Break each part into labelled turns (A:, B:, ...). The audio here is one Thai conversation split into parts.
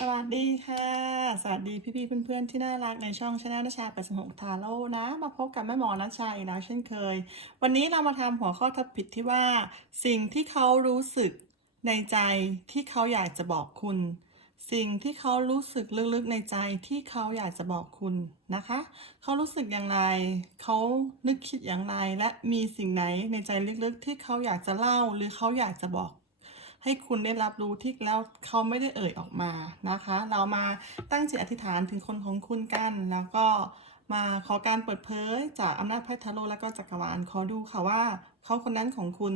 A: สวัสดีค่ะ สวัสดีพี่ๆเพื่อนๆที่น่ารักในช่องชาแนลนชา86ทาโร่นะ มาพบกับแม่หมอนัชชาอีกแล้วเช่นเคย วันนี้เรามาทำหัวข้อทับผิดที่ว่า สิ่งที่เขารู้สึกในใจที่เขาอยากจะบอกคุณ สิ่งที่เขารู้สึกลึกๆในใจที่เขาอยากจะบอกคุณนะคะ เขารู้สึกอย่างไร เขานึกคิดอย่างไร และมีสิ่งไหนในใจลึกๆ ที่เขาอยากจะเล่าหรือเขาอยากจะบอก ให้คุณได้รับรู้ที่แล้วเขาไม่ได้เอ่ยออกมานะคะ เรามาตั้งจิตอธิษฐานถึงคนของคุณกัน แล้วก็มาขอการเปิดเผยจากอำนาจไพ่ทาโรแล้วก็จักรวาลขอดูค่ะว่าเขาคนนั้นของคุณ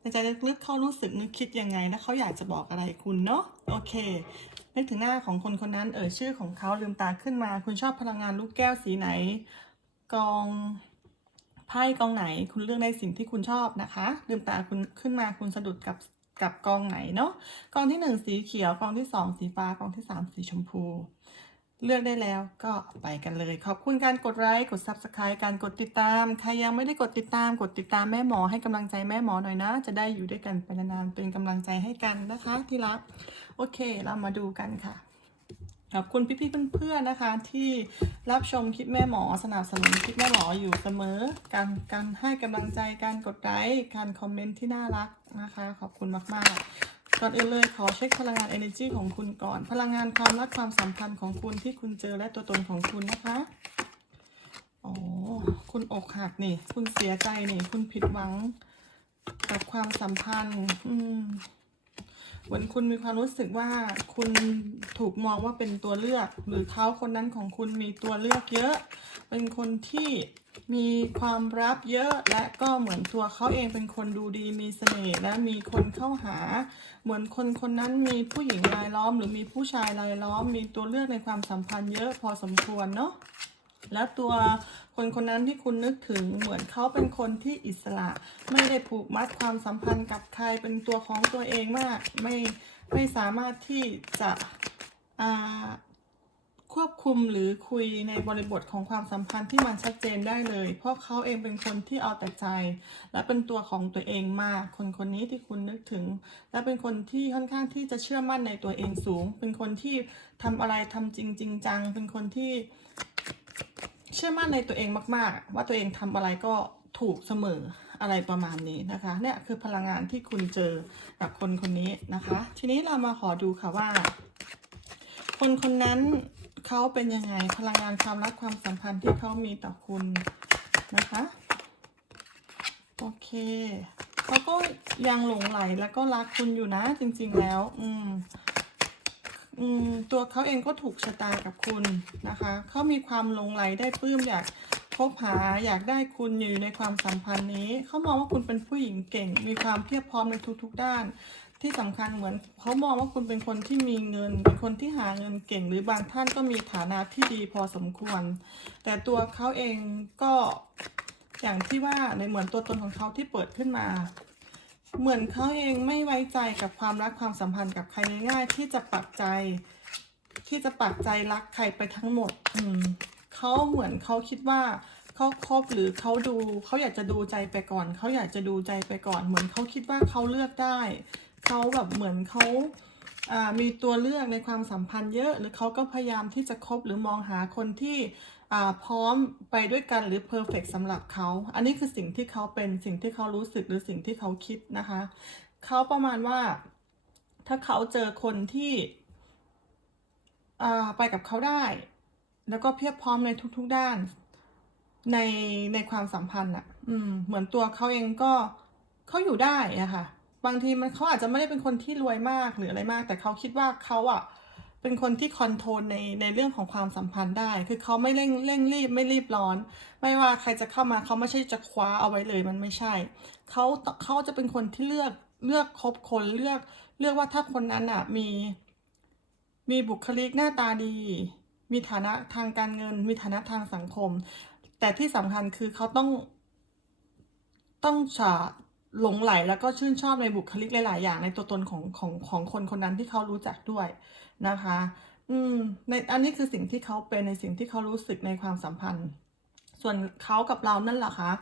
A: ในใจลึกๆเขารู้สึกนึกคิดยังไง และเขาอยากจะบอกอะไรคุณเนาะโอเคนึกถึงหน้าของคนคนนั้นเอ่ยชื่อของเขาลืมตาขึ้นมา คุณชอบพลังงานลูกแก้วสีไหน กองไพ่กองไหน คุณเลือกในสิ่งที่คุณชอบนะคะ ลืมตาคุณขึ้นมาคุณสะดุดกับ กับกองไหนเนาะกองที่หนึ่งสีเขียวกองที่สองสีฟ้ากองที่สามสีชมพู เลือกได้แล้วก็ไปกันเลย ขอบคุณการกดไลค์กด Subscribe การกดติดตาม ใครยังไม่ได้กดติดตามกดติดตามแม่หมอให้กำลังใจแม่หมอหน่อยนะ จะได้อยู่ด้วยกันไปนานๆเป็นกำลังใจให้กันนะคะที่รักโอเคเรามาดูกันค่ะขอบคุณพี่ๆเพื่อนๆนะคะ ที่รับชมคลิปแม่หมอสนับสนุนคลิปแม่หมออยู่เสมอ การการให้กำลังใจการกดไลค์การคอมเมนต์ที่น่ารัก นะคะ ขอบคุณมากๆ ก่อนอื่นเลยขอเช็คพลังงาน energy ของคุณก่อน พลังงานความรักความสัมพันธ์ของคุณที่คุณเจอและตัวตนของคุณนะคะอ๋อคุณอกหักนี่ คุณเสียใจนี่ คุณผิดหวังกับความสัมพันธ์ อืม เหมือนคุณมีความรู้สึกว่าคุณถูกมองว่าเป็นตัวเลือก หรือเขาคนนั้นของคุณมีตัวเลือกเยอะ เป็นคนที่มีความรักเยอะและก็เหมือนตัวเขาเองเป็นคนดูดีมีเสน่ห์และมีคนเข้าหา เหมือนคนคนนั้นมีผู้หญิงรายล้อม หรือมีผู้ชายรายล้อม มีตัวเลือกในความสัมพันธ์เยอะพอสมควรเนาะแล้วตัว คนคนนั้นที่คุณนึกถึงเหมือนเขาเป็นคนที่อิสระ ไม่ได้ผูกมัดความสัมพันธ์กับใครเป็นตัวของตัวเองมาก ไม่ไม่สามารถที่จะอ่าควบคุมหรือคุยในบริบทของความสัมพันธ์ที่มันชัดเจนได้เลย เพราะเขาเองเป็นคนที่เอาแต่ใจ และเป็นตัวของตัวเองมาก คนคนนี้ที่คุณนึกถึง และเป็นคนที่ค่อนข้างที่จะเชื่อมั่นในตัวเองสูง เป็นคนที่ทำอะไรทำจริงจริงจัง เป็นคนที่ เชื่อมั่นในตัวเองมาก ๆ ว่าตัวเองทำอะไรก็ถูกเสมออะไรประมาณนี้นะคะ เนี่ยคือพลังงานที่คุณเจอกับคนคนนี้นะคะ ทีนี้เรามาขอดูค่ะว่า คนคนนั้นเขาเป็นยังไงพลังงานความรักความสัมพันธ์ที่เขามีต่อคุณนะคะโอเคเขาก็ยังหลงไหลแล้วก็รักคุณอยู่นะจริง ๆ แล้ว อืม ตัวเขาเองก็ถูกชะตากับคุณนะคะ เขามีความลงไหลได้ปลื้มอยากคบหาอยากได้คุณอยู่ในความสัมพันธ์นี้ เขามองว่าคุณเป็นผู้หญิงเก่ง มีความเพียบพร้อมในทุกๆด้าน ที่สำคัญเหมือนเขามองว่าคุณเป็นคนที่มีเงิน เป็นคนที่หาเงินเก่ง หรือบางท่านก็มีฐานะที่ดีพอสมควร แต่ตัวเขาเองก็อย่างที่ว่าในเหมือนตัวตนของเขาที่เปิดขึ้นมา เหมือนเขาเองไม่ไว้ใจกับความรักความสัมพันธ์กับใครง่ายๆที่จะปักใจ ที่จะปักใจรักใครไปทั้งหมด อืมเขาเหมือนเขาคิดว่าเขาคบหรือเขาดูเขาอยากจะดูใจไปก่อนเขาอยากจะดูใจไปก่อน เหมือนเขาคิดว่าเขาเลือกได้เขาแบบเหมือนเขาอ่ามีตัวเลือกในความสัมพันธ์เยอะ หรือเขาก็พยายามที่จะคบหรือมองหาคนที่ พร้อมไปด้วยกันหรือเพอร์เฟกสำหรับเขา อันนี้คือสิ่งที่เขาเป็นสิ่งที่เขารู้สึกหรือสิ่งที่เขาคิดนะคะ เขาประมาณว่า ถ้าเขาเจอคนที่อ่าไปกับเขาได้ แล้วก็เพียบพร้อมในทุก ๆด้าน ในในความสัมพันธ์อะอืม เหมือนตัวเขาเองก็เขาอยู่ได้อะคะบางทีมันเขาอาจจะไม่ได้เป็นคนที่รวยมากหรืออะไรมาก แต่เขาคิดว่าเขาอะ เป็นคนที่คอนโทรลในในเรื่องของความสัมพันธ์ได้ คือเขาไม่เร่งเร่งรีบไม่รีบร้อน ไม่ว่าใครจะเข้ามาเขาไม่ใช่จะคว้าเอาไว้เลยมันไม่ใช่ เขาเขาจะเป็นคนที่เลือกเลือกคบคนเลือกเลือกว่าถ้าคนนั้นอะมี มีบุคลิกหน้าตาดี มีฐานะทางการเงิน มีฐานะทางสังคม แต่ที่สำคัญคือเขาต้อง ต้องฉาหลงไหลแล้วก็ชื่นชอบในบุคลิกหลาย ๆ อย่างในตัวตนของของของคนคนนั้นที่เขารู้จักด้วย นะคะ อืม ในอันนี้คือสิ่งที่เขาเป็นในสิ่งที่เขารู้สึกในความสัมพันธ์ ส่วนเขากับเรานั่นแหละคะ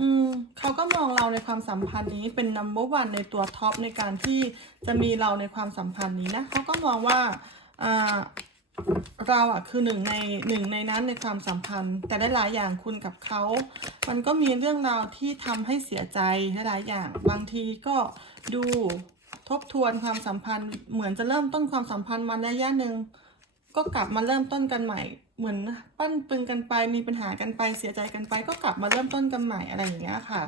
A: อืมเขาก็มองเราในความสัมพันธ์นี้เป็น number one ในตัวท็อปในการที่จะมีเราในความสัมพันธ์นี้นะเขาก็มองว่าอ่าเราอะคือหนึ่งในหนึ่งในนั้นในความสัมพันธ์ แต่ได้หลายอย่างคุณกับเขา มันก็มีเรื่องราวที่ทำให้เสียใจหลายอย่าง บางทีก็ดู ทบทวนความสัมพันธ์ เหมือนจะเริ่มต้นความสัมพันธ์มาระยะหนึ่งก็กลับมาเริ่มต้นกันใหม่ เหมือนปั้นปึงกันไปมีปัญหากันไปเสียใจกันไป ก็กลับมาเริ่มต้นกันใหม่อะไรอย่างเงี้ยค่ะ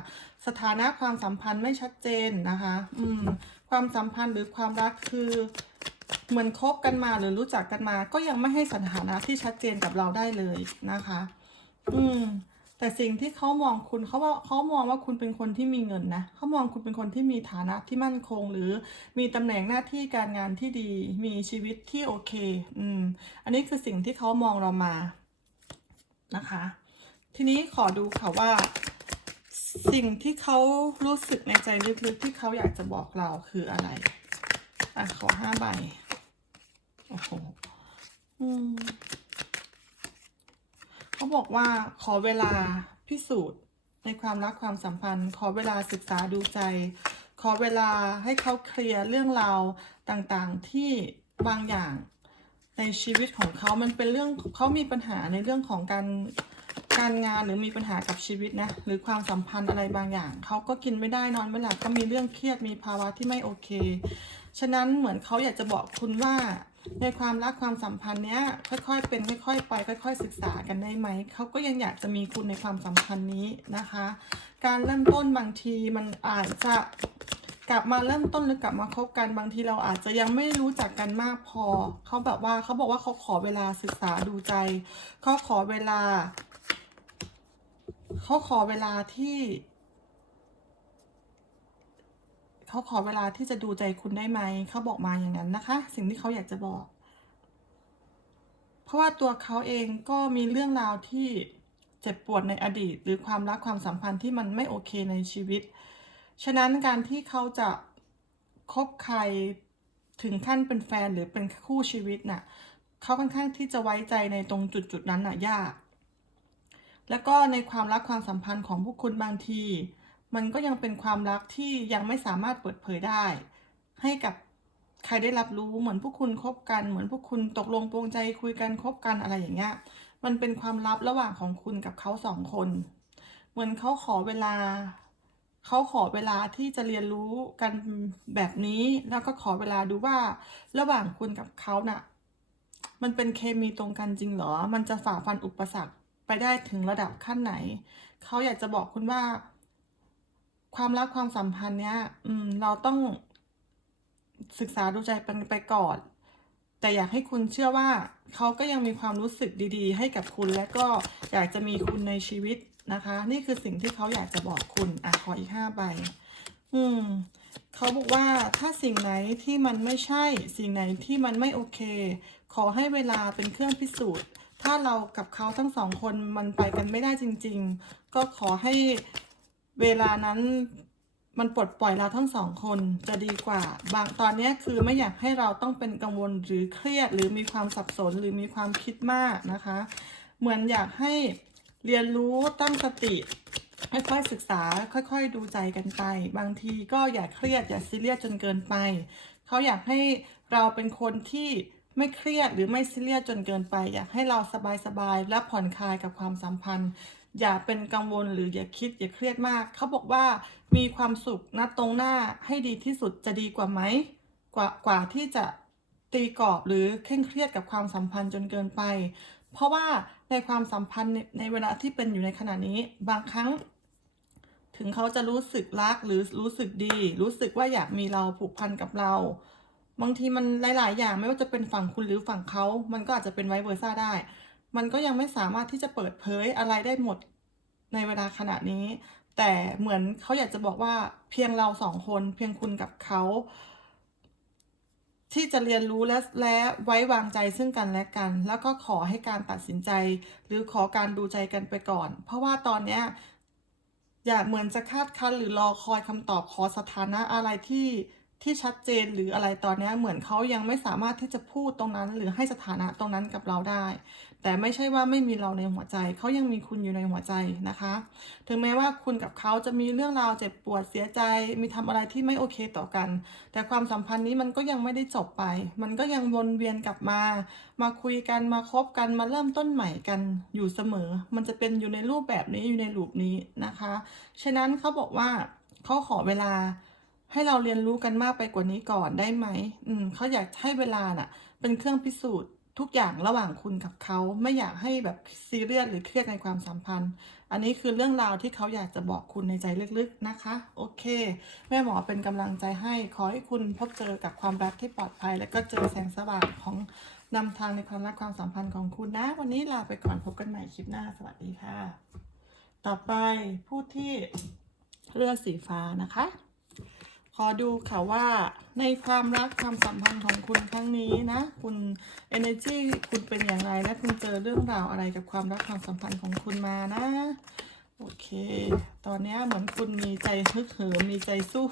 A: สถานะความสัมพันธ์ไม่ชัดเจนนะคะ อืม ความสัมพันธ์หรือความรักคือ เหมือนคบกันมาหรือรู้จักกันมา ก็ยังไม่ให้สถานะที่ชัดเจนกับเราได้เลยนะคะ อืม แต่สิ่งที่เขามองคุณเขาว่าเขามองว่าคุณเป็นคนที่มีเงินนะเขามองคุณเป็นคนที่มีฐานะที่มั่นคง หรือมีตำแหน่งหน้าที่การงานที่ดี มีชีวิตที่โอเค อืม อันนี้คือสิ่งที่เขามองเรามานะคะ ทีนี้ขอดูค่ะว่า สิ่งที่เขารู้สึกในใจลึกๆที่เขาอยากจะบอกเราคืออะไรอะขอห้าใบโอ้โหอืม เขาบอกว่าขอเวลาพิสูจน์ในความรักความสัมพันธ์ ขอเวลาศึกษาดูใจ ขอเวลาให้เขาเคลียร์เรื่องราวต่างๆที่บางอย่างในชีวิตของเขามันเป็นเรื่องเขามีปัญหาในเรื่องของการการงานหรือมีปัญหากับชีวิตนะหรือความสัมพันธ์อะไรบางอย่างเขาก็กินไม่ได้นอนไม่หลับก็มีเรื่องเครียดมีภาวะที่ไม่โอเค ฉะนั้นเหมือนเขาอยากจะบอกคุณว่า ในความรักความสัมพันธ์เนี้ยค่อยๆเป็นค่อยๆไปค่อย ๆ ศึกษากันได้ไหมเขาก็ยังอยากจะมีคุณในความสัมพันธ์นี้นะคะ การเริ่มต้นบางทีมันอาจจะกลับมาเริ่มต้นหรือกลับมาคบกันบางทีเราอาจจะยังไม่รู้จักกันมากพอเขาแบบว่าเขาบอกว่าเขาขอเวลาศึกษาดูใจเขาขอเวลาเขาขอเวลาที่ เขาขอเวลาที่จะดูใจคุณได้ไหม เขาบอกมาอย่างนั้นนะคะ สิ่งที่เขาอยากจะบอก เพราะว่าตัวเขาเองก็มีเรื่องราวที่เจ็บปวดในอดีต หรือความรักความสัมพันธ์ที่มันไม่โอเคในชีวิต ฉะนั้นการที่เขาจะคบใครถึงขั้นเป็นแฟนหรือเป็นคู่ชีวิตน่ะเขาค่อนข้างที่จะไว้ใจในตรงจุดจุดๆนั้นน่ะยาก แล้วก็ในความรักความสัมพันธ์ของพวกคุณบางที มันก็ยังเป็นความรักที่ยังไม่สามารถเปิดเผยได้ ให้กับใครได้รับรู้เหมือนพวกคุณคบกัน เหมือนพวกคุณตกลงปรงใจคุยกันคบกันอะไรอย่างเงี้ย มันเป็นความลับระหว่างของคุณกับเขาสองคน เหมือนเขาขอเวลา เขาขอเวลาที่จะเรียนรู้กันแบบนี้ แล้วก็ขอเวลาดูว่าระหว่างคุณกับเขาน่ะ มันเป็นเคมีตรงกันจริงเหรอ มันจะฝ่าฟันอุปสรรคไปได้ถึงระดับขั้นไหน เขาอยากจะบอกคุณว่า ความรักความสัมพันธ์เนี้ย อืม เราต้องศึกษาดูใจเป็นไปก่อน แต่อยากให้คุณเชื่อว่าเขาก็ยังมีความรู้สึกดีๆ ให้กับคุณและก็อยากจะมีคุณในชีวิตนะคะ นี่คือสิ่งที่เขาอยากจะบอกคุณอะขออีกห้าใบอืมเขาบอกว่าถ้าสิ่งไหนที่มันไม่ใช่ สิ่งไหนที่มันไม่โอเค ขอให้เวลาเป็นเครื่องพิสูจน์ ถ้าเรากับเขาทั้งสองคนมันไปกันไม่ได้จริง ๆ ก็ขอให้ เวลานั้นมันปลดปล่อยเราทั้งสองคนจะดีกว่า บางตอนนี้คือไม่อยากให้เราต้องเป็นกังวลหรือเครียด หรือมีความสับสนหรือมีความคิดมากนะคะ เหมือนอยากให้เรียนรู้ตั้งสติค่อยๆศึกษา ค่อยๆดูใจกันไป บางทีก็อย่าเครียดอย่าซีเรียสจนเกินไป เขาอยากให้เราเป็นคนที่ไม่เครียดหรือไม่ซีเรียสจนเกินไป อยากให้เราสบายๆและผ่อนคลายกับความสัมพันธ์ อย่าเป็นกังวลหรืออย่าคิดอย่าเครียดมาก เขาบอกว่ามีความสุขณตรงหน้าให้ดีที่สุดจะดีกว่าไหมกว่ากว่าที่จะตีกรอบหรือเคร่งเครียดกับความสัมพันธ์จนเกินไป เพราะว่าในความสัมพันธ์ในในเวลาที่เป็นอยู่ในขณะนี้บางครั้ง ถึงเขาจะรู้สึกรักหรือรู้สึกดี รู้สึกว่าอยากมีเราผูกพันกับเรา บางทีมันหลาย ๆ อย่างไม่ว่าจะเป็นฝั่งคุณหรือฝั่งเขา มันก็อาจจะเป็นไวเวอร์ซ่าได้ มันก็ยังไม่สามารถที่จะเปิดเผยอะไรได้หมดในเวลาขณะนี้ แต่เหมือนเขาอยากจะบอกว่าเพียงเราสองคนเพียงคุณกับเขาที่จะเรียนรู้และและไว้วางใจซึ่งกันและกัน แล้วก็ขอให้การตัดสินใจ หรือขอการดูใจกันไปก่อน เพราะว่าตอนเนี้ยอย่าเหมือนจะคาดคั้นหรือรอคอยคำตอบขอสถานะอะไรที่ ที่ชัดเจนหรืออะไรตอนนี้เหมือนเขายังไม่สามารถที่จะพูดตรงนั้น หรือให้สถานะตรงนั้นกับเราได้ แต่ไม่ใช่ว่าไม่มีเราในหัวใจ เขายังมีคุณอยู่ในหัวใจนะคะ ถึงแม้ว่าคุณกับเขาจะมีเรื่องราวเจ็บปวดเสียใจ มีทำอะไรที่ไม่โอเคต่อกัน แต่ความสัมพันธ์นี้มันก็ยังไม่ได้จบไป มันก็ยังวนเวียนกลับมา มาคุยกันมาคบกันมาเริ่มต้นใหม่กันอยู่เสมอ มันจะเป็นอยู่ในรูปแบบนี้อยู่ในลูปนี้นะคะ ฉะนั้นเขาบอกว่าเขาขอเวลา ให้เราเรียนรู้กันมากไปกว่านี้ก่อนได้ไหมอืมเขาอยากให้เวลาน่ะ เป็นเครื่องพิสูจน์ทุกอย่างระหว่างคุณกับเขาไม่อยากให้แบบซีเรียสหรือเครียดในความสัมพันธ์ อันนี้คือเรื่องราวที่เขาอยากจะบอกคุณในใจลึกๆนะคะ โอเค แม่หมอเป็นกำลังใจให้ขอให้คุณพบเจอกับความรักที่ปลอดภัย และก็เจอแสงสว่างของนำทางในความรักความสัมพันธ์ของคุณนะ วันนี้ลาไปก่อนพบกันใหม่คลิปหน้าสวัสดีค่ะ ต่อไปผู้ที่เลือกสีฟ้านะคะ ขอดูค่ะว่าในความรักความสัมพันธ์ของคุณครั้งนี้นะ คุณ energy คุณเป็นอย่างไรและคุณเจอเรื่องราวอะไรกับความรักความสัมพันธ์ของคุณมานะ โอเค ตอนนี้เหมือนคุณมีใจฮึกเหิมมีใจสู้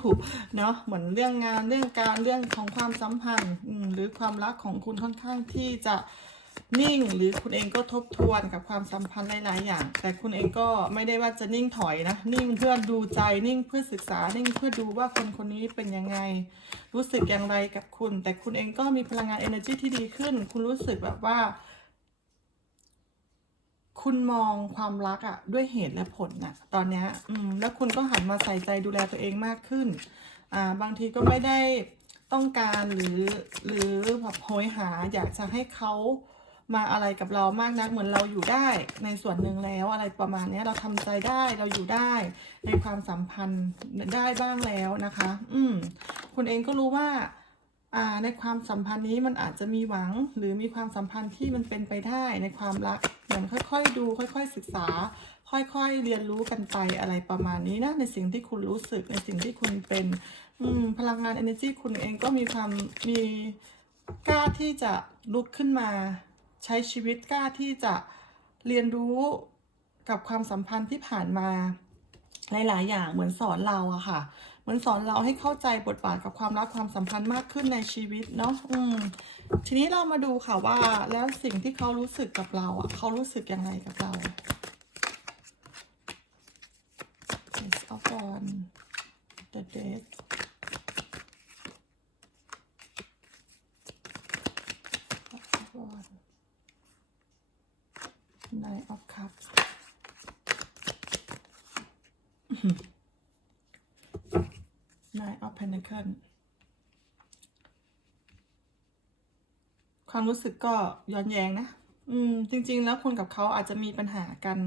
A: เนาะเหมือนเรื่องงานเรื่องการเรื่องของความสัมพันธ์หรือความรักของคุณค่อนข้างที่จะ นิ่งหรือคุณเองก็ทบทวนกับความสัมพันธ์หลาย ๆ อย่าง แต่คุณเองก็ไม่ได้ว่าจะนิ่งถอยนะ นิ่งเพื่อดูใจนิ่งเพื่อศึกษานิ่งเพื่อดูว่าคนคนนี้เป็นยังไง รู้สึกอย่างไรกับคุณ แต่คุณเองก็มีพลังงาน energy ที่ดีขึ้น คุณรู้สึกแบบว่า คุณมองความรักอะด้วยเหตุและผลน่ะ ตอนนี้อืมแล้วคุณก็หันมาใส่ใจดูแลตัวเองมากขึ้น อ่า บางทีก็ไม่ได้ต้องการหรือหรือแบบโหยหาอยากจะให้เขา มาอะไรกับเรามากนักเหมือนเราอยู่ได้ในส่วนหนึ่งแล้วอะไรประมาณนี้เราทำใจได้เราอยู่ได้ในความสัมพันธ์ได้บ้างแล้วนะคะ อืมคุณเองก็รู้ว่าอ่าในความสัมพันธ์นี้มันอาจจะมีหวัง หรือมีความสัมพันธ์ที่มันเป็นไปได้ในความรักเหมือนค่อย ๆ ดูค่อย ๆ ศึกษา ค่อยๆ เรียนรู้กันไปอะไรประมาณนี้นะในสิ่งที่คุณรู้สึกในสิ่งที่คุณเป็นอืมพลังงาน energy คุณเองก็มีความมีกล้าที่จะลุกขึ้นมา ใช้ชีวิตกล้าที่จะเรียนรู้กับความสัมพันธ์ที่ผ่านมาหลาย ๆ อย่างเหมือนสอนเราอะค่ะ เหมือนสอนเราให้เข้าใจบทบาทกับความรักความสัมพันธ์มากขึ้นในชีวิตเนาะอืมทีนี้เรามาดูค่ะว่าแล้วสิ่งที่เขารู้สึกกับเราอะเขารู้สึกยังไงกับเรา Ace of Wands The dead upon Nine of Cups นายออฟเพนเคิลความรู้สึกก็ย้อนแย้งนะ อืม จริง ๆ แล้วคุณกับเขาอาจจะมีปัญหากัน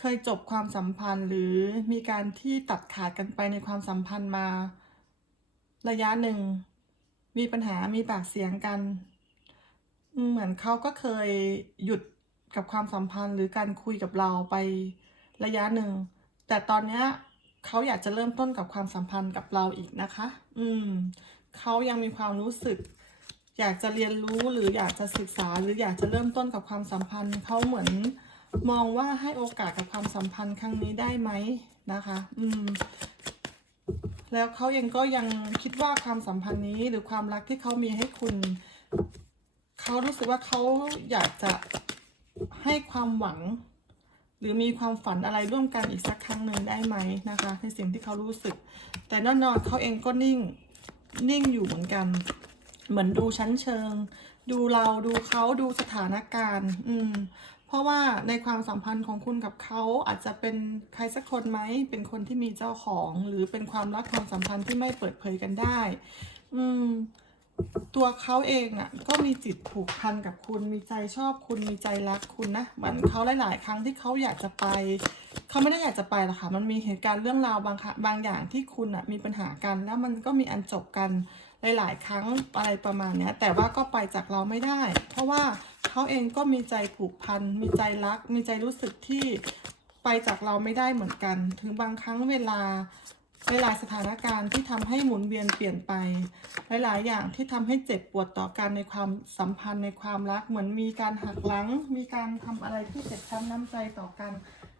A: เคยจบความสัมพันธ์ หรือมีการที่ตัดขาดกันไปในความสัมพันธ์มา ระยะหนึ่ง มีปัญหามีปากเสียงกัน เหมือนเขาก็เคยหยุด กับความสัมพันธ์หรือการคุยกับเราไประยะหนึ่ง แต่ตอนเนี้ยเขาอยากจะเริ่มต้นกับความสัมพันธ์กับเราอีกนะคะ อืมเขายังมีความรู้สึก อยากจะเรียนรู้หรืออยากจะศึกษา หรืออยากจะเริ่มต้นกับความสัมพันธ์เขาเหมือนมองว่าให้โอกาสกับความสัมพันธ์ครั้งนี้ได้ไหมนะคะ อืม แล้วเขายังก็ยังคิดว่าความสัมพันธ์นี้หรือความรักที่เขามีให้คุณ เขารู้สึกว่าเขาอยากจะ ให้ความหวัง หรือมีความฝันอะไรร่วมกันอีกสักครั้งหนึ่งได้ไหมนะคะ ในสิ่งที่เขารู้สึก แต่แน่นอนเขาเองก็นิ่งนิ่งอยู่เหมือนกัน เหมือนดูชั้นเชิง ดูเราดูเขาดูสถานการณ์ อืมเพราะว่าในความสัมพันธ์ของคุณกับเขาอาจจะเป็นใครสักคนไหม เป็นคนที่มีเจ้าของ หรือเป็นความรักความสัมพันธ์ที่ไม่เปิดเผยกันได้ อืม ตัวเขาเองอะก็มีจิตผูกพันกับคุณมีใจชอบคุณมีใจรักคุณนะเหมือนเขาหลาย ๆ ครั้งที่เขาอยากจะไปเขาไม่ได้อยากจะไปหรอกค่ะมันมีเหตุการณ์เรื่องราวบางบางอย่างที่คุณอะมีปัญหากันแล้วมันก็มีอันจบกันหลาย ๆ ครั้งอะไรประมาณเนี้ยแต่ว่าก็ไปจากเราไม่ได้ เพราะว่าเขาเองก็มีใจผูกพันมีใจรัก มีใจรู้สึกที่ไปจากเราไม่ได้เหมือนกัน ถึงบางครั้งเวลา หลายๆสถานการณ์ที่ทำให้หมุนเวียนเปลี่ยนไป หลายๆ อย่างที่ทำให้เจ็บปวดต่อกันในความสัมพันธ์ในความรัก เหมือนมีการหักหลัง มีการทำอะไรที่เจ็บช้ำน้ำใจต่อกัน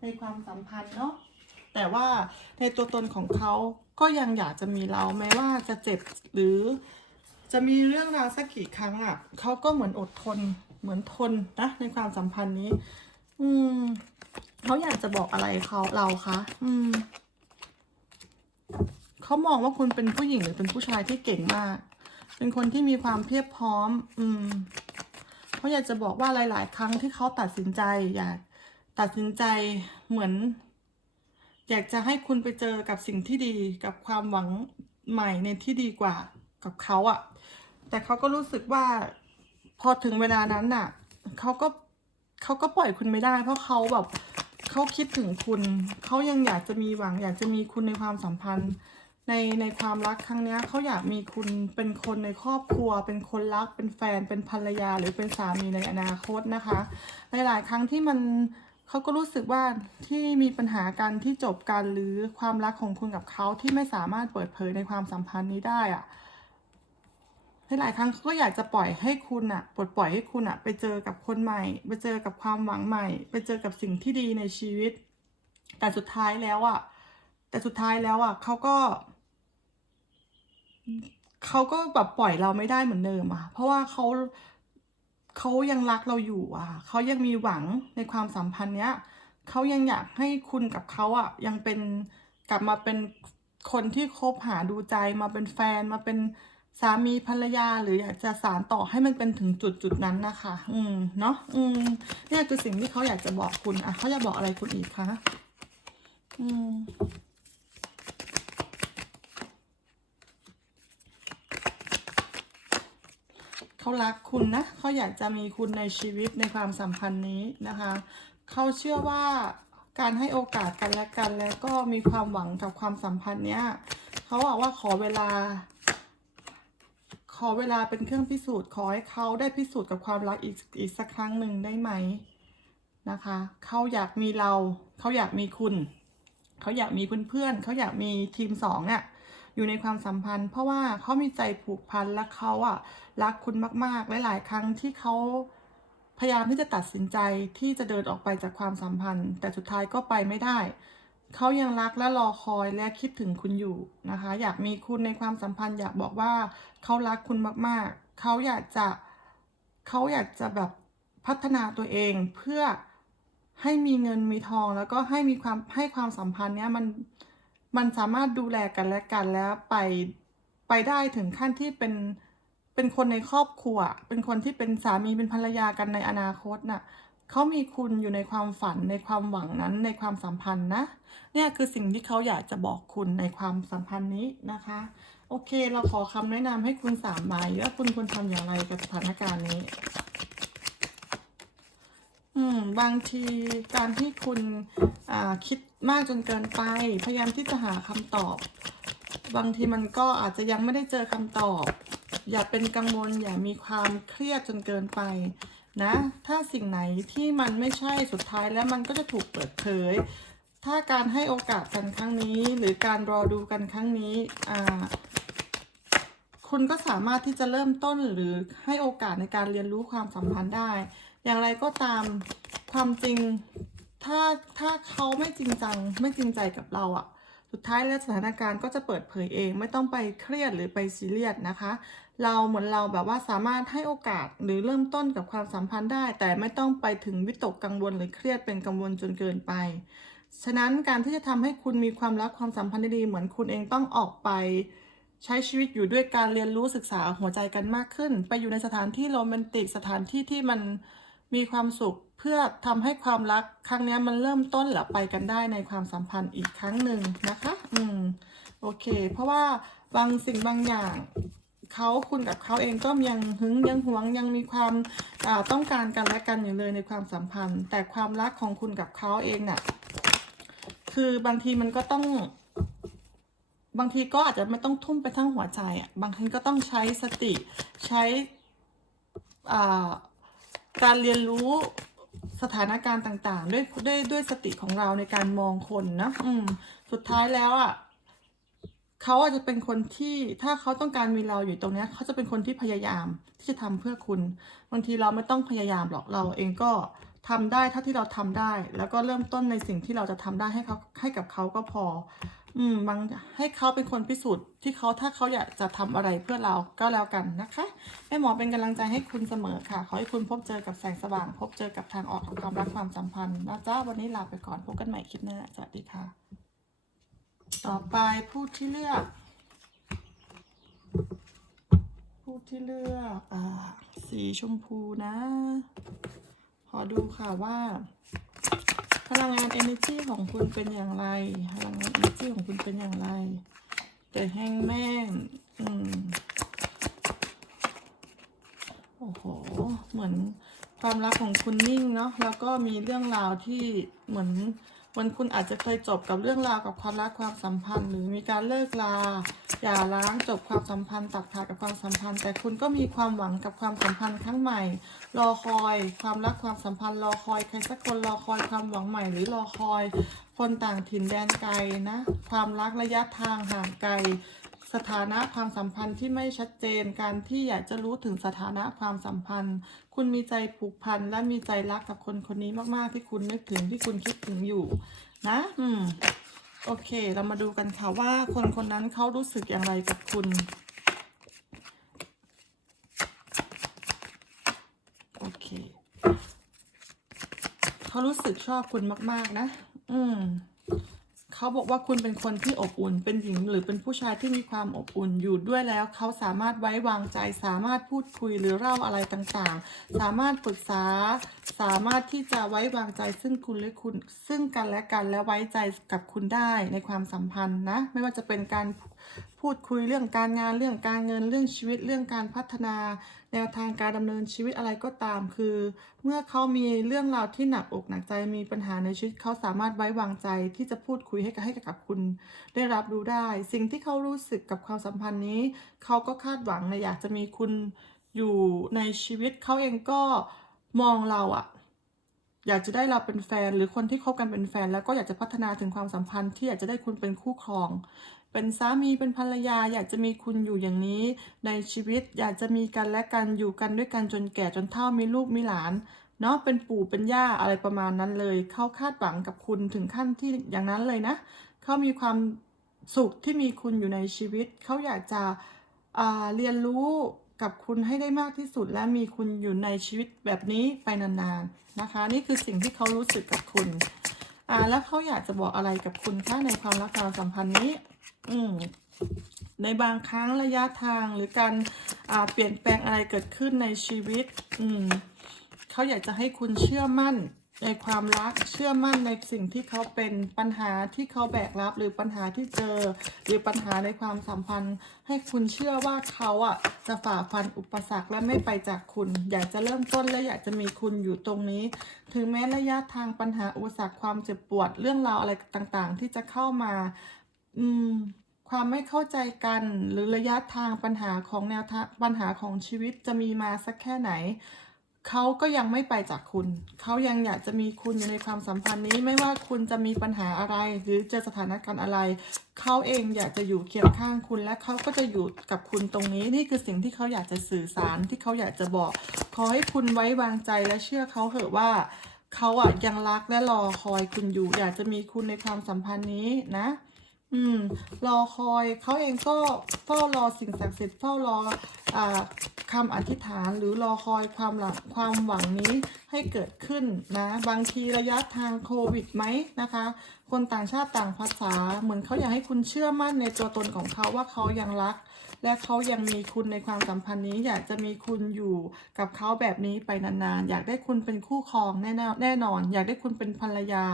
A: ในความสัมพันธ์เนาะ แต่ว่าในตัวตนของเขาก็ยังอยากจะมีเราแม้ว่าจะเจ็บหรือจะมีเรื่องราวสักกี่ครั้งอะเขาก็เหมือนอดทน เหมือนทนนะในความสัมพันธ์นี้ อืมเขาอยากจะบอกอะไรเขาเราคะ อืม เขามองว่าคุณเป็นผู้หญิงหรือเป็นผู้ชายที่เก่งมาก เป็นคนที่มีความเพียบพร้อม อืมเขาอยากจะบอกว่าหลาย ๆ ครั้งที่เขาตัดสินใจ อยากตัดสินใจเหมือน อยากจะให้คุณไปเจอกับสิ่งที่ดีกับความหวังใหม่ในที่ดีกว่ากับเขาอะแต่เขาก็รู้สึกว่า พอถึงเวลานั้นน่ะเขาก็เขาก็ปล่อยคุณไม่ได้ เพราะเขาแบบ เขาคิดถึงคุณ เขายังอยากจะมีหวัง อยากจะมีคุณในความสัมพันธ์ ในในความรักครั้งนี้เขาอยากมีคุณเป็นคนในครอบครัว เป็นคนรัก เป็นแฟน เป็นภรรยา หรือเป็นสามีในอนาคตนะคะ หลาย ๆ ครั้งที่มันเขาก็รู้สึกว่าที่มีปัญหากันที่จบกันหรือความรักของคุณกับเขาที่ไม่สามารถเปิดเผยในความสัมพันธ์นี้ได้อะ หลายครั้งเขาก็อยากจะปล่อยให้คุณอะปลดปล่อยให้คุณอะไปเจอกับคนใหม่ ไปเจอกับความหวังใหม่ ไปเจอกับสิ่งที่ดีในชีวิต แต่สุดท้ายแล้วอะแต่สุดท้ายแล้วอะเขาก็เขาก็แบบปล่อยเราไม่ได้เหมือนเดิมอะเพราะว่าเขาเขายังรักเราอยู่อะเขายังมีหวังในความสัมพันธ์เนี้ยเขายังอยากให้คุณกับเขาอะยังเป็นกลับมาเป็นคนที่คบหาดูใจมาเป็นแฟนมาเป็น สามีภรรยาหรืออยากจะสานต่อให้มันเป็นถึงจุดจุดนั้นนะคะ อืม เนาะอืมนี่คือสิ่งที่เขาอยากจะบอกคุณอะเขาอยากบอกอะไรคุณอีกคะ อืม เขารักคุณนะ เขาอยากจะมีคุณในชีวิตในความสัมพันธ์นี้นะคะ เขาเชื่อว่าการให้โอกาสกันและกัน แล้วก็มีความหวังกับความสัมพันธ์เนี้ย เขาบอกว่าขอเวลา ขอเวลาเป็นเครื่องพิสูจน์ ขอให้เขาได้พิสูจน์กับความรักอีกอีกสักครั้งหนึ่งได้ไหมนะคะ เขาอยากมีเรา เขาอยากมีคุณ เขาอยากมีเพื่อนๆ เขาอยากมีทีมสองเนี่ยอยู่ในความสัมพันธ์ เพราะว่าเขามีใจผูกพันและเขาอะรักคุณมากๆ หลาย ๆ ครั้งที่เขาพยายามที่จะตัดสินใจที่จะเดินออกไปจากความสัมพันธ์ แต่สุดท้ายก็ไปไม่ได้ เขายังรักและรอคอยและคิดถึงคุณอยู่นะคะ อยากมีคุณในความสัมพันธ์ อยากบอกว่าเขารักคุณมากๆ เขาอยากจะเขาอยากจะแบบพัฒนาตัวเองเพื่อให้มีเงินมีทองแล้วก็ให้มีความให้ความสัมพันธ์เนี้ยมันมันสามารถดูแลกันและกันแล้วไปไปได้ถึงขั้นที่เป็นเป็นคนในครอบครัว เป็นคนที่เป็นสามีเป็นภรรยากันในอนาคตน่ะ เขามีคุณอยู่ในความฝันในความหวังนั้นในความสัมพันธ์นะ เนี่ยคือสิ่งที่เขาอยากจะบอกคุณในความสัมพันธ์นี้นะคะ โอเค เราขอคำแนะนำให้คุณสามใบว่าคุณควรทำอย่างไรกับสถานการณ์นี้ อืม บางทีการที่คุณอ่าคิดมากจนเกินไป พยายามที่จะหาคำตอบ บางทีมันก็อาจจะยังไม่ได้เจอคำตอบ อย่าเป็นกังวลอย่ามีความเครียดจนเกินไป นะ ถ้าสิ่งไหนที่มันไม่ใช่สุดท้ายแล้วมันก็จะถูกเปิดเผย ถ้าการให้โอกาสกันครั้งนี้ หรือการรอดูกันครั้งนี้อ่าคุณก็สามารถที่จะเริ่มต้นหรือให้โอกาสในการเรียนรู้ความสัมพันธ์ได้ อย่างไรก็ตามความจริง ถ้าถ้าเขาไม่จริงจังไม่จริงใจกับเราอะสุดท้ายแล้วสถานการณ์ก็จะเปิดเผยเอง ไม่ต้องไปเครียดหรือไปซีเรียสนะคะ เราเหมือนเราแบบว่าสามารถให้โอกาสหรือเริ่มต้นกับความสัมพันธ์ได้ แต่ไม่ต้องไปถึงวิตกกังวลหรือเครียดเป็นกังวลจนเกินไป ฉะนั้นการที่จะทำให้คุณมีความรักความสัมพันธ์ดีเหมือนคุณเองต้องออกไป ใช้ชีวิตอยู่ด้วยการเรียนรู้ศึกษาหัวใจกันมากขึ้น ไปอยู่ในสถานที่โรแมนติกสถานที่ที่มันมีความสุขเพื่อทำให้ความรักครั้งนี้มันเริ่มต้นและไปกันได้ในความสัมพันธ์อีกครั้งหนึ่งนะคะ อืม โอเค เพราะว่าบางสิ่งบางอย่าง เขาคุณกับเขาเองก็ยังหึงยังหวงยังมีความาต้องการกันและกันอยู่เลยในความสัมพันธ์ แต่ความรักของคุณกับเขาเองเนี่ยคือบางทีมันก็ต้อง บางทีก็อาจจะไม่ต้องทุ่มไปทั้งหัวใจอะบางทีก็ต้องใช้สติใช้าการเรียนรู้สถานการณ์ต่าง ๆ ด้วยด้วยด้วยสติของเราในการมองคนนะอืมสุดท้ายแล้วอะ เขาอาจจะเป็นคนที่ถ้าเขาต้องการมีเราอยู่ตรงนี้เขาจะเป็นคนที่พยายามที่จะทำเพื่อคุณ บางทีเราไม่ต้องพยายามหรอกเราเองก็ทำได้เท่าที่เราทำได้ แล้วก็เริ่มต้นในสิ่งที่เราจะทำได้ให้เขาให้กับเขาก็พอ อืมบางให้เขาเป็นคนพิสูจน์ที่เขาถ้าเขาอยากจะทำอะไรเพื่อเราก็แล้วกันนะคะแม่หมอเป็นกำลังใจให้คุณเสมอค่ะ ขอให้คุณพบเจอกับแสงสว่าง พบเจอกับทางออกของความรักความสัมพันธ์นะจ้าวันนี้ลาไปก่อนพบกันใหม่คลิปหน้าสวัสดีค่ะ ต่อไปผู้ที่เลือก ผู้ที่เลือกอ่าสีชมพูนะ ขอดูค่ะว่าพลังงาน energy ของคุณเป็นอย่างไร พลังงาน energy ของคุณเป็นอย่างไร แต่แห้งแม่งอืมโอ้โห เหมือนความรักของคุณนิ่งเนาะ แล้วก็มีเรื่องราวที่เหมือน เหมือนคุณอาจจะเคยจบกับเรื่องราวกับความรักความสัมพันธ์ หรือมีการเลิกลาอย่าร้างจบความสัมพันธ์ตัดขาดกับความสัมพันธ์ แต่คุณก็มีความหวังกับความสัมพันธ์ครั้งใหม่ รอคอย ความรักความสัมพันธ์ รอคอยใครสักคนรอคอยความหวังใหม่ หรือรอคอย คนต่างถิ่นแดนไกลนะ ความรักระยะทางห่างไกล สถานะความสัมพันธ์ที่ไม่ชัดเจน การที่อยากจะรู้ถึงสถานะความสัมพันธ์ คุณมีใจผูกพันและมีใจรักกับคนคนนี้มากๆ ที่คุณนึกถึงที่คุณคิดถึงอยู่นะ อืม โอเค เรามาดูกันค่ะว่าคนคนนั้นเขารู้สึกอย่างไรกับคุณโอเคเขารู้สึกชอบคุณมาก ๆ นะ อืม เขาบอกว่าคุณเป็นคนที่อบอุ่น เป็นหญิงหรือเป็นผู้ชายที่มีความอบอุ่นอยู่ด้วยแล้ว เขาสามารถไว้วางใจ สามารถพูดคุยหรือเล่าอะไรต่างๆ สามารถปรึกษา สามารถที่จะไว้วางใจซึ่งคุณและคุณ ซึ่งกันและกันและไว้ใจกับคุณได้ในความสัมพันธ์นะ ไม่ว่าจะเป็นการ พูดคุยเรื่องการงานเรื่องการเงินเรื่องชีวิตเรื่องการพัฒนา แนวทางการดำเนินชีวิตอะไรก็ตาม คือ เมื่อเขามีเรื่องราวที่หนักอกหนักใจมีปัญหาในชีวิตเขาสามารถไว้วางใจที่จะพูดคุยให้กับให้กับคุณ ได้รับรู้ได้ สิ่งที่เขารู้สึกกับความสัมพันธ์นี้ เขาก็คาดหวังในอยากจะมีคุณอยู่ในชีวิตเขาเองก็มองเราอะอยากจะได้เราเป็นแฟนหรือคนที่คบกันเป็นแฟน แล้วก็อยากจะพัฒนาถึงความสัมพันธ์ที่อยากจะได้คุณเป็นคู่ครอง เป็นสามีเป็นภรรยา อยากจะมีคุณอยู่อย่างนี้ ในชีวิตอยากจะมีกันและกันอยู่กันด้วยกันจนแก่จนเฒ่ามีลูกมีหลานเนาะเป็นปู่เป็นย่าอะไรประมาณนั้นเลย เขาคาดหวังกับคุณถึงขั้นที่อย่างนั้นเลยนะเขามีความสุขที่มีคุณอยู่ในชีวิต เขาอยากจะเรียนรู้กับคุณให้ได้มากที่สุดและมีคุณอยู่ในชีวิตแบบนี้ไปนานๆนะคะ นี่คือสิ่งที่เขารู้สึกกับคุณอ่าแล้วเขาอยากจะบอกอะไรกับคุณคะในความรักความสัมพันธ์นี้ อืมในบางครั้งระยะทางหรือการเปลี่ยนแปลงอะไรเกิดขึ้นในชีวิต อืมเขาอยากจะให้คุณเชื่อมั่นในความรักเชื่อมั่นในสิ่งที่เขาเป็นปัญหาที่เขาแบกรับ หรือปัญหาที่เจอ หรือปัญหาในความสัมพันธ์ ให้คุณเชื่อว่าเขาอะจะฝ่าฟันอุปสรรคและไม่ไปจากคุณ อยากจะเริ่มต้นและอยากจะมีคุณอยู่ตรงนี้ ถึงแม้ระยะทางปัญหาอุปสรรคความเจ็บปวดเรื่องราวอะไรต่างๆ ที่จะเข้ามา ความไม่เข้าใจกันหรือระยะทางปัญหาของแนวทางปัญหาของชีวิตจะมีมาสักแค่ไหน เขาก็ยังไม่ไปจากคุณ เขายังอยากจะมีคุณอยู่ในความสัมพันธ์นี้ไม่ว่าคุณจะมีปัญหาอะไร หรือเจอสถานการณ์อะไร เขาเองอยากจะอยู่เคียงข้างคุณ และเขาก็จะอยู่กับคุณตรงนี้นี่คือสิ่งที่เขาอยากจะสื่อสารที่เขาอยากจะบอก ขอให้คุณไว้วางใจและเชื่อเขาเถอะว่าเขาอะยังรักและรอคอยคุณอยู่ อยากจะมีคุณในความสัมพันธ์นี้นะ อืม รอคอยเขาเองก็เฝ้ารอสิ่งศักดิ์สิทธิ์เฝ้ารออ่าคำอธิษฐานหรือรอคอยความหลังความหวังนี้ให้เกิดขึ้นนะ บางทีระยะทางโควิดไหมนะคะ คนต่างชาติต่างภาษา เหมือนเขาอยากให้คุณเชื่อมั่นในตัวตนของเขาว่าเขายังรัก และเขายังมีคุณในความสัมพันธ์นี้ อยากจะมีคุณอยู่กับเขาแบบนี้ไปนานๆ อยากได้คุณเป็นคู่ครองแน่แน่นอน อยากได้คุณเป็นภรรยา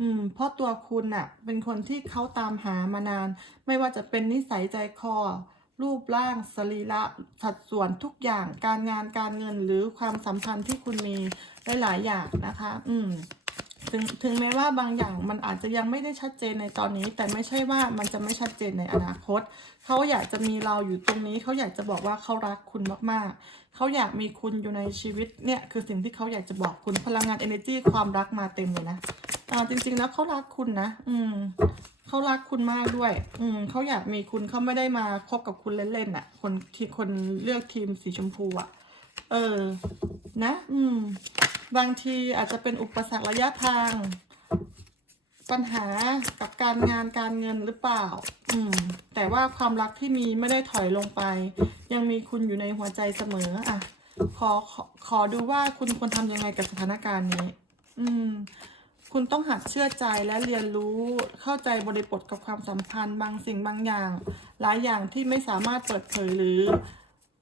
A: อืม เพราะตัวคุณน่ะ เป็นคนที่เขาตามหามานาน ไม่ว่าจะเป็นนิสัยใจคอ รูปร่างสรีระสัดส่วนทุกอย่าง การงานการเงินหรือความสัมพันธ์ที่คุณมีหลายๆอย่างนะคะ อืมถึงถึงแม้ว่าบางอย่างมันอาจจะยังไม่ได้ชัดเจนในตอนนี้ แต่ไม่ใช่ว่ามันจะไม่ชัดเจนในอนาคต เขาอยากจะมีเราอยู่ตรงนี้ เขาอยากจะบอกว่าเขารักคุณมากๆ เขาอยากมีคุณอยู่ในชีวิตเนี่ยคือสิ่งที่เขาอยากจะบอกคุณพลังงาน energy ความรักมาเต็มเลยนะ อ่าจริง ๆ แล้วเขารักคุณนะ อืมเขารักคุณมากด้วย อืมเขาอยากมีคุณเขาไม่ได้มาคบกับคุณเล่นๆอะ คนที่คนเลือกทีมสีชมพูอะ เออ นะ อืม บางทีอาจจะเป็นอุปสรรคระยะทาง ปัญหากับการงานการเงินหรือเปล่า อืม แต่ว่าความรักที่มีไม่ได้ถอยลงไป ยังมีคุณอยู่ในหัวใจเสมอ อะขอขอขอดูว่าคุณควรทำยังไงกับสถานการณ์นี้ อืม คุณต้องหัดเชื่อใจและเรียนรู้เข้าใจบริบทกับความสัมพันธ์ บางสิ่งบางอย่าง หลายอย่างที่ไม่สามารถเปิดเผยหรือ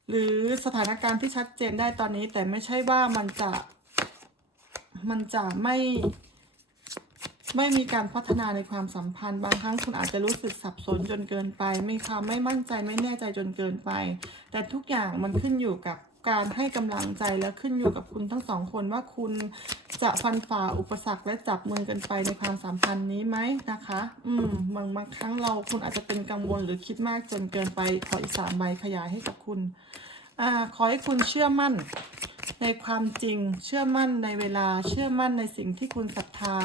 A: หรือสถานการณ์ที่ชัดเจนได้ตอนนี้ แต่ไม่ใช่ว่ามันจะมันจะไม่ ไม่มีการพัฒนาในความสัมพันธ์ บางครั้งคุณอาจจะรู้สึกสับสนจนเกินไป มีความไม่มั่นใจไม่แน่ใจจนเกินไป แต่ทุกอย่างมันขึ้นอยู่กับ การให้กำลังใจและขึ้นอยู่กับคุณทั้งสองคนว่าคุณจะฟันฝ่าอุปสรรคและจับมือกันไปในความสัมพันธ์นี้ไหมนะคะ อืมบางบางครั้งเราคุณอาจจะเป็นกังวลหรือคิดมากจนเกินไปขออีกสามใบขยายให้กับคุณอ่าขอให้คุณเชื่อมั่นในความจริงเชื่อมั่นในเวลาเชื่อมั่นในสิ่งที่คุณศรัทธา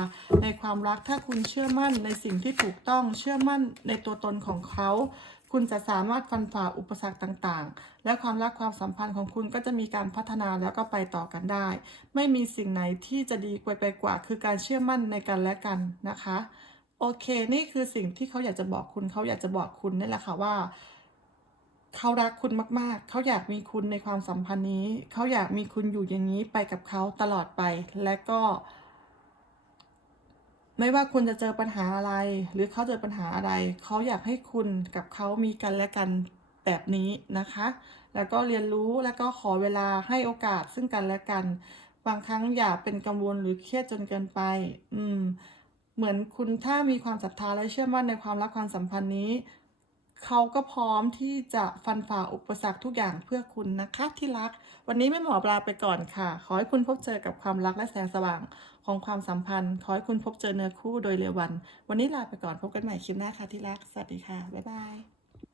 A: ในความรักถ้าคุณเชื่อมั่นในสิ่งที่ถูกต้องเชื่อมั่นในตัวตนของเขา คุณจะสามารถฟันฝ่าอุปสรรคต่างๆ และความรักความสัมพันธ์ของคุณก็จะมีการพัฒนาแล้วก็ไปต่อกันได้ ไม่มีสิ่งไหนที่จะดีกว่าไปกว่า คือการเชื่อมั่นในกันและกันนะคะ โอเค นี่คือสิ่งที่เขาอยากจะบอกคุณเขาอยากจะบอกคุณนี่แหละค่ะว่าเขารักคุณมากๆ เขาอยากมีคุณในความสัมพันธ์นี้ เขาอยากมีคุณอยู่อย่างนี้ไปกับเขาตลอดไป และก็ ไม่ว่าคุณจะเจอปัญหาอะไร หรือเขาเจอปัญหาอะไร เขาอยากให้คุณกับเขามีกันและกันแบบนี้นะคะ แล้วก็เรียนรู้แล้วก็ขอเวลาให้โอกาสซึ่งกันและกัน บางครั้งอย่าเป็นกังวลหรือเครียดจนเกินไป อืม เหมือนคุณถ้ามีความศรัทธาและเชื่อมั่นในความรักความสัมพันธ์นี้ เขาก็พร้อมที่จะฟันฝ่าอุปสรรคทุกอย่างเพื่อคุณนะคะที่รัก วันนี้แม่หมอปลาไปก่อนค่ะ ขอให้คุณพบเจอกับความรักและแสงสว่าง ของความสัมพันธ์ ขอให้คุณพบเจอเนื้อคู่โดยเร็ววัน วันนี้ลาไปก่อนพบกันใหม่คลิปหน้าค่ะที่รัก สวัสดีค่ะ บ๊ายบาย